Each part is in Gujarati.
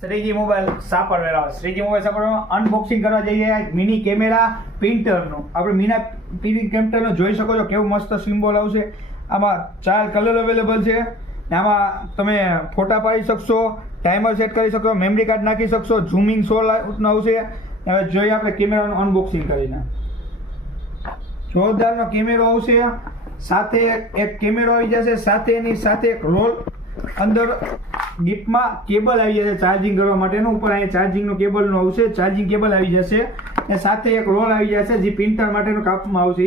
શ્રીજી મોબાઈલ સાપર વેરાવળ શ્રીજી મોબાઈલ સાપરમાં અનબોક્સિંગ કરવા જઈએ મિની કેમેરા પ્રિન્ટરનું. આપણે મિની પ્રિન્ટરનું જોઈ શકો છો કેવું મસ્ત સિમ્બોલ આવશે. આમાં 4 કલર અવેલેબલ છે ને આમાં તમે ફોટા પાડી શકશો, ટાઈમર સેટ કરી શકશો, મેમરી કાર્ડ નાખી શકશો, ઝૂમિંગ 16 આવશે. હવે જોઈએ આપણે કેમેરાનું અનબોક્સિંગ કરીને. જોરદારનો કેમેરો આવશે, સાથે એક કેમેરો આવી જશે, સાથે એની સાથે એક રોલ અંદર ગિફ્ટમાં કેબલ આવી જશે ચાર્જિંગ કરવા માટેનું. ઉપર અહીંયા ચાર્જિંગનું કેબલનું આવશે, ચાર્જિંગ કેબલ આવી જશે ને સાથે એક રોલ આવી જશે જે પ્રિન્ટર માટેનું કાપવામાં આવશે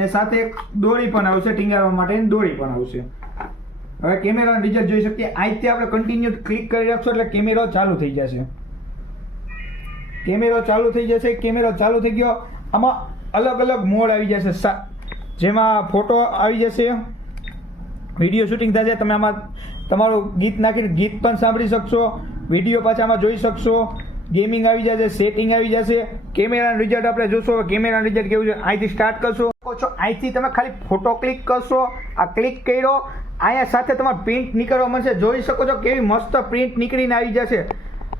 ને સાથે એક દોરી પણ આવશે, ટીંગારવા માટેની દોરી પણ આવશે. હવે કેમેરાનું રિઝલ્ટ જોઈ શકીએ. અહીંથી આપણે કન્ટિન્યુ ક્લિક કરી રાખશો એટલે કેમેરો ચાલુ થઈ જશે. કેમેરો ચાલુ થઈ જશે. કેમેરો ચાલુ થઈ ગયો. આમાં અલગ અલગ મોડ આવી જશે, જેમાં ફોટો આવી જશે, વિડીયો શૂટિંગ થશે. તમે આમાં તમારું ગીત નાખીને ગીત પણ સાંભળી શકશો, વિડીયો પાછા આમાં જોઈ શકશો, ગેમિંગ આવી જશે, સેટિંગ આવી જશે. કેમેરાનું રિઝલ્ટ આપણે જોશો. કેમેરાનું રિઝલ્ટ કેવું છે અહીંથી સ્ટાર્ટ કરશો. અહીંથી તમે ખાલી ફોટો ક્લિક કરશો. આ ક્લિક કર્યો, અહીંયા સાથે તમારે પ્રિન્ટ નીકળવા મળશે. જોઈ શકો છો કેવી મસ્ત પ્રિન્ટ નીકળીને આવી જશે.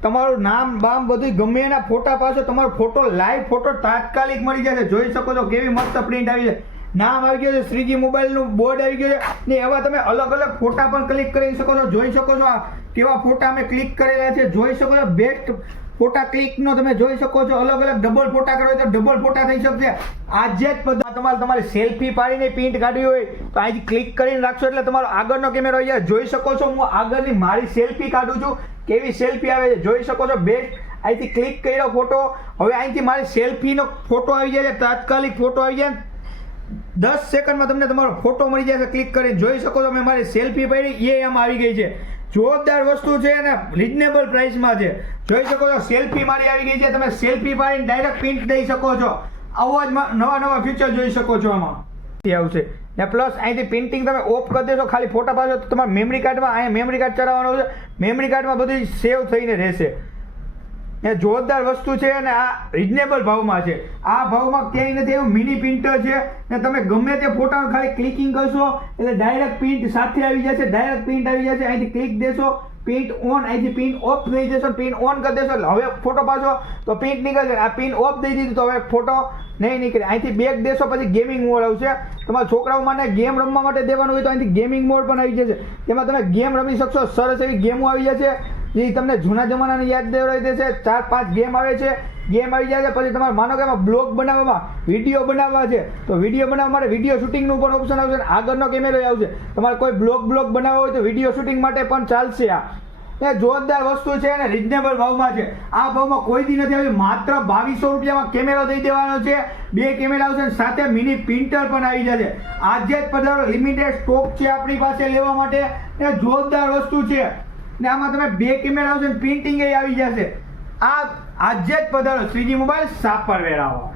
તમારું નામ બામ બધું ગમે એના ફોટા પાછો તમારો ફોટો લાઈવ ફોટો તાત્કાલિક મળી જશે. જોઈ શકો છો કેવી મસ્ત પ્રિન્ટ આવી છે. નામ આવી ગયું છે, શ્રીજી મોબાઈલનું બોર્ડ આવી ગયું છે ને એવા તમે અલગ અલગ ફોટા પણ ક્લિક કરી શકો છો. જોઈ શકો છો આ કેવા ફોટા અમે ક્લિક કરેલા છે. જોઈ શકો છો બેસ્ટ ફોટા ક્લિકનો તમે જોઈ શકો છો. અલગ અલગ ડબલ ફોટા કરો તો ડબલ ફોટા થઈ શકશે. આજે જ પદ્ધતિ તમારી સેલ્ફી પાડીને પ્રિન્ટ કાઢવી હોય તો અહીંથી ક્લિક કરીને રાખશો એટલે તમારો આગળનો કેમેરો આવી જાય. જોઈ શકો છો હું આગળની મારી સેલ્ફી કાઢું છું, કેવી સેલ્ફી આવે છે જોઈ શકો છો. બેસ્ટ અહીંથી ક્લિક કર્યો ફોટો, હવે અહીંથી મારી સેલ્ફીનો ફોટો આવી જાય, તાત્કાલિક ફોટો આવી જાય. 10 સેકન્ડમાં તમને તમારો ફોટો મળી જશે. ક્લિક કરીને જોઈ શકો છો મેં મારી સેલ્ફી પાડી એ આમાં આવી ગઈ છે. જોરદાર વસ્તુ છે અને રિઝનેબલ પ્રાઇસમાં છે. જોઈ શકો છો સેલ્ફી મારી આવી ગઈ છે. તમે સેલ્ફી પાડીને ડાયરેક્ટ પ્રિન્ટ દઈ શકો છો. આવા જ નવા ફીચર જોઈ શકો છો આમાં આવશે ને. પ્લસ અહીંથી પ્રિન્ટિંગ તમે ઓફ કરી દેશો, ખાલી ફોટા પાડો તો તમારા મેમરી કાર્ડમાં અહીંયા મેમરી કાર્ડ ચડાવવાનો છે. મેમરી કાર્ડમાં બધું સેવ થઈને રહેશે. એ જોરદાર વસ્તુ છે અને આ રિઝનેબલ ભાવમાં છે. આ ભાવમાં ક્યાંય નથી. એવું મિની પ્રિન્ટર છે ને તમે ગમે તે ફોટાનું ખાલી ક્લિકિંગ કરશો એટલે ડાયરેક્ટ પ્રિન્ટ સાથે આવી જશે. ડાયરેક્ટ પ્રિન્ટ આવી જશે. અહીંથી ક્લિક દેશો, પ્રિન્ટ ઓન, અહીંથી પ્રિન્ટ ઓફ થઈ જશે. પ્રિન્ટ ઓન કરી દેશો એટલે હવે ફોટો પાછો તો પ્રિન્ટ નીકળશે. આ પ્રિન્ટ ઓફ દઈ દીધું તો હવે ફોટો નહીં નીકળે. અહીંથી બેક દેશો પછી ગેમિંગ મોડ આવશે. તમારા છોકરાઓ માટે ગેમ રમવા માટે દેવાનું હોય તો અહીંથી ગેમિંગ મોડ પણ આવી જશે. તેમાં તમે ગેમ રમી શકશો. સરસ એવી ગેમો આવી જશે જે તમને જૂના જમાનાની યાદ દેવડાવી દેશે. 4-5 ગેમ આવે છે. ગેમ આવી જાય છે પછી તમારે માનો કે એમાં બ્લોગ બનાવવામાં, વિડીયો બનાવવા છે તો વિડીયો બનાવવા માટે વિડીયો શૂટિંગનું પણ ઓપ્શન આવશે. આગળનો કેમેરો આવશે. તમારે કોઈ બ્લોગ બનાવવો હોય તો વિડીયો શૂટિંગ માટે પણ ચાલશે. આ એ જોરદાર વસ્તુ છે અને રિઝનેબલ ભાવમાં છે. આ ભાવમાં કોઈ દી નથી આવી. માત્ર 2200 રૂપિયામાં કેમેરો દઈ દેવાનો છે. 2 કેમેરા આવશે સાથે મિની પ્રિન્ટર પણ આવી જશે. આજે જ પધારો, લિમિટેડ સ્ટોક છે આપણી પાસે લેવા માટે. એ જોરદાર વસ્તુ છે ને આમાં તમે 2 કેમેરા આવશે, પ્રિન્ટિંગ આવી જશે. આ આજે જ પધારો શ્રીજી મોબાઈલ સાપર વેરાવળ.